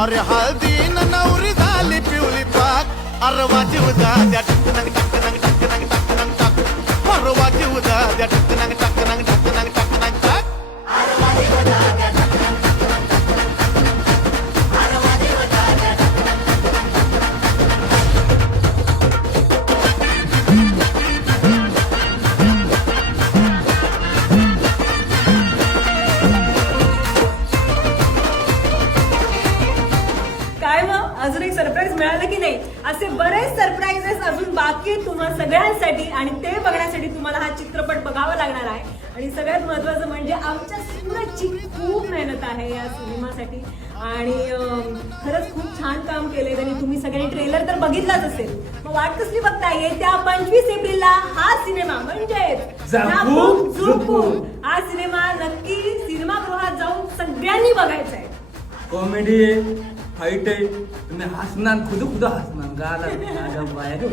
अरे हळदीन नवरी झाली पिवळी पाक अरे वाजीव द्या टकनंग टकनंग टकनंग टकनंग टक अरे वाजीव द्या टकनंग टकनंग टकनंग टकनंग टक काय मग अजून एक सरप्राईज मिळालं की नाही? असे बरेच सरप्राईजेस अजून बाकी आहेत तुम्हा सगळ्यांसाठी आणि ते बघण्यासाठी तुम्हाला हा चित्रपट बघावा लागणार आहे. आणि सगळ्यात महत्त्वाचं म्हणजे आमच्या सूरजची खूप मेहनत आहे या सिनेमासाठी आणि खरंच खूप छान काम केलंय त्यांनी. तुम्ही सगळ्यांनी ट्रेलर तर बघितलाच असेल, मग वाट कसली बघताय? येत्या 25 एप्रिलला हा सिनेमा म्हणजेच झाकूक झुकूक हा सिनेमा नक्की सिनेमागृहात जाऊन सगळ्यांनी बघायचा आहे. कॉमेडी आहे, फाईट आहे, तुम्ही हसणार खुद हसणार गाला बाहेर.